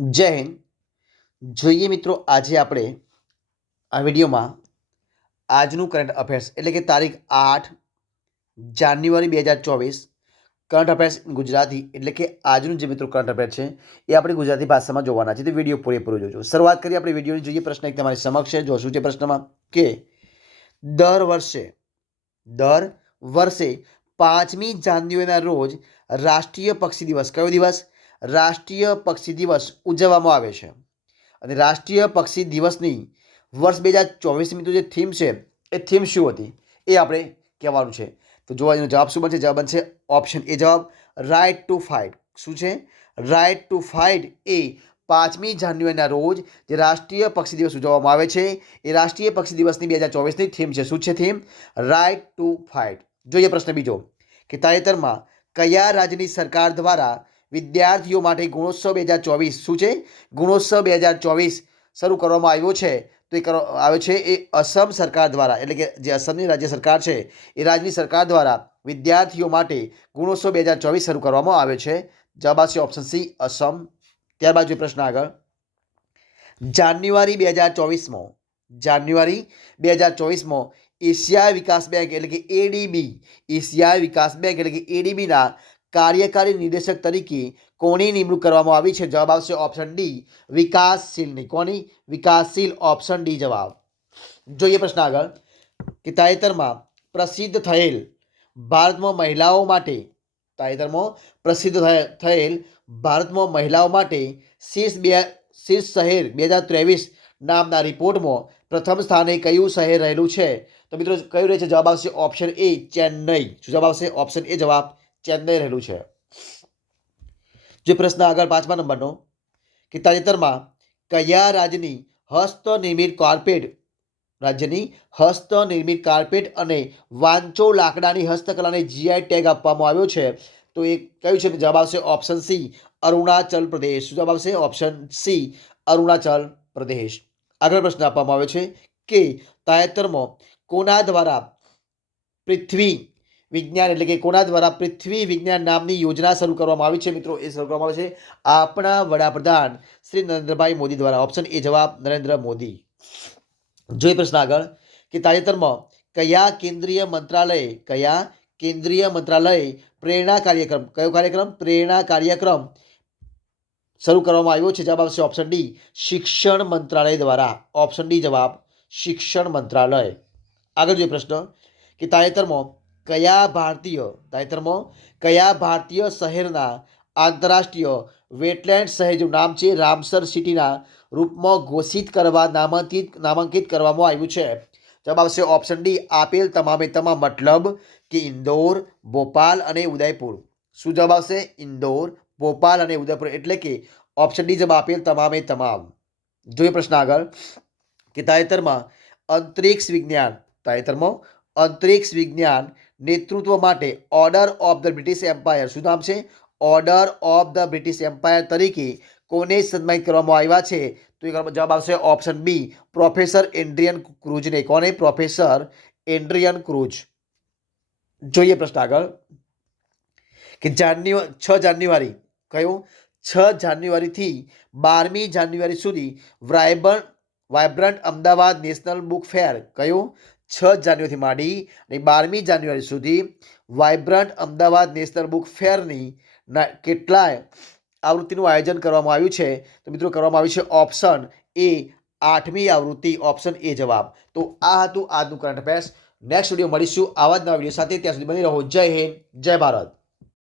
જય હિન્દ. જોઈએ મિત્રો, આજે આપણે આ વિડીયોમાં આજનું કરંટ અફેર્સ એટલે કે તારીખ 8 જાન્યુઆરી 2024 કરંટ અફેર્સ ગુજરાતી એટલે કે આજનું જે મિત્રો કરંટ અફેર છે એ આપણે ગુજરાતી ભાષામાં જોવાના છે. તો વિડીયો પૂરેપૂરો જોજો. શરૂઆત કરીએ આપણે વિડીયોની. જોઈએ પ્રશ્ન એક તમારી સમક્ષ છે. જોશું છે પ્રશ્નમાં કે દર વર્ષે 5મી જાન્યુઆરીના રોજ રાષ્ટ્રીય પક્ષી દિવસ, કયો દિવસ? રાષ્ટ્રીય પક્ષી દિવસ ઉજવવામાં આવે છે. અને રાષ્ટ્રીય પક્ષી દિવસની વર્ષ 2024ની તો જે થીમ છે એ થીમ શું હતી એ આપણે કહેવાનું છે. તો જોવા જવાબ શું બનશે? જવાબ બનશે ઓપ્શન એ જવાબ, રાઇટ ટુ ફાઇટ. શું છે? રાઇટ ટુ ફાઇટ એ 5મી જાન્યુઆરીના રોજ જે રાષ્ટ્રીય પક્ષી દિવસ ઉજવવામાં આવે છે એ રાષ્ટ્રીય પક્ષી દિવસની 2024ની થીમ છે. શું છે થીમ? Right to fight. જોઈએ પ્રશ્ન બીજો કે તાજેતરમાં કયા રાજ્યની સરકાર દ્વારા વિદ્યાર્થીઓ માટે ગુણોત્સવ 2024 શું છે? ગુણોત્સવ 2024 શરૂ કરવામાં આવ્યો છે. તો એ આવ્યો છે એ અસમ સરકાર દ્વારા, એટલે કે જે અસમની રાજ્ય સરકાર છે એ રાજ્યની સરકાર દ્વારા વિદ્યાર્થીઓ માટે ગુણોત્સવ 2024 શરૂ કરવામાં આવ્યો છે. જવાબ આવશે ઓપ્શન સી, અસમ. ત્યારબાદ જોઈએ પ્રશ્ન આગળ. જાન્યુઆરી 2024માં એશિયા વિકાસ બેંક એટલે કે એડીબી, એશિયા વિકાસ બેંક એટલે કે એડીબીના કાર્યકારી નિદેશક તરીકે કોની નિમણૂક કરવામાં આવી છે? જવાબ આવશે ઓપ્શન ડી, વિકાસશીલની. કોની? વિકાસશીલ. ઓપ્શન ડી જવાબ. જોઈએ પ્રશ્ન આગળ કે તાજેતરમાં પ્રસિદ્ધ થયેલ ભારતમાં મહિલાઓ માટે શીર્ષ શહેર 2023 નામના રિપોર્ટમાં પ્રથમ સ્થાને કયું શહેર રહેલું છે? તો મિત્રો કયું રહે છે? જવાબ આવશે ઓપ્શન એ, ચેન્નઈ. શું જવાબ આવશે? ઓપ્શન એ જવાબ, ચેન્નઈ રહેલું છે. જે પ્રશ્ન આગળ 5મા નંબરનો કે તાજેતરમાં કયા રાજ્યની હસ્તનિર્મિત કાર્પેટ અને વાંચો લાકડાની હસ્તકલાને જીઆઈ ટેગ આપવામાં આવ્યો છે? તો એ કયું છે? જવાબ આવશે ઓપ્શન સી, અરુણાચલ પ્રદેશ. શું જવાબ આવશે? Option C, Arunachal Pradesh. આગળ પ્રશ્ન આપવામાં આવ્યો છે કે તાજેતરમાં કોના દ્વારા પૃથ્વી વિજ્ઞાન નામની યોજના શરૂ કરવામાં આવી છે? મિત્રો એ શરૂ કરવામાં આવે છે આપણા વડાપ્રધાન શ્રી નરેન્દ્રભાઈ મોદી દ્વારા. ઓપ્શન એ જવાબ, નરેન્દ્ર મોદી. જોઈએ પ્રશ્ન આગળ કે તાજેતરમાં કયા કેન્દ્રીય મંત્રાલયે પ્રેરણા કાર્યક્રમ શરૂ કરવામાં આવ્યો છે? જવાબ આવશે ઓપ્શન ડી, શિક્ષણ મંત્રાલય દ્વારા. ઓપ્શન ડી જવાબ, શિક્ષણ મંત્રાલય. આગળ જોઈએ પ્રશ્ન કે તાજેતરમાં કયા ભારતીય શહેરના આંતરરાષ્ટ્રીય વેટલેન્ડ શહેર જેનું નામ છે રામસર સિટીના રૂપમાં ઘોષિત કરવા નામાંકિત કરવામાં આવ્યું છે? જવાબ આવશે ઓપ્શન ડી, આપેલ તમામે તમામ. મતલબ કે ઇન્દોર, ભોપાલ અને ઉદયપુર. શું જવાબ આવશે? ઇન્દોર, ભોપાલ અને ઉદયપુર. એટલે કે ઓપ્શન ડી જવાબ, આપેલ તમામે તમામ. જોઈએ પ્રશ્ન આગળ કે તાજેતરમાં અંતરિક્ષ વિજ્ઞાન નેતૃત્વ માટે order of the British Empire, શું નામ છે? Order of the British Empire તરીકે કોને સન્માનિત કરવામાં આવ્યા છે? તો જવાબ આવશે ઓપ્શન બી, પ્રોફેસર એડ્રિયન ક્રુઝને. કોને? Professor Adrian Cruz. જોઈએ પ્રશ્ન આગળ કે 6 જાન્યુઆરીથી 12મી જાન્યુઆરી સુધી vibrant Ahmedabad national book fair. કયું? 6 જાન્યુઆરીથી માંડી અને 12મી જાન્યુઆરી સુધી વાયબ્રન્ટ અમદાવાદ નેશનલ બુક ફેરની કેટલાય આવૃત્તિનું આયોજન કરવામાં આવ્યું છે? તો મિત્રો કરવામાં આવ્યું છે ઓપ્શન એ, 8મી આવૃત્તિ. ઓપ્શન એ જવાબ. તો આ હતું આજનું કરંટ અફેર્સ. નેક્સ્ટ વિડીયો મળીશું આવા જ નવા વિડીયો સાથે. ત્યાં સુધી બની રહો. જય હિન્દ, જય ભારત.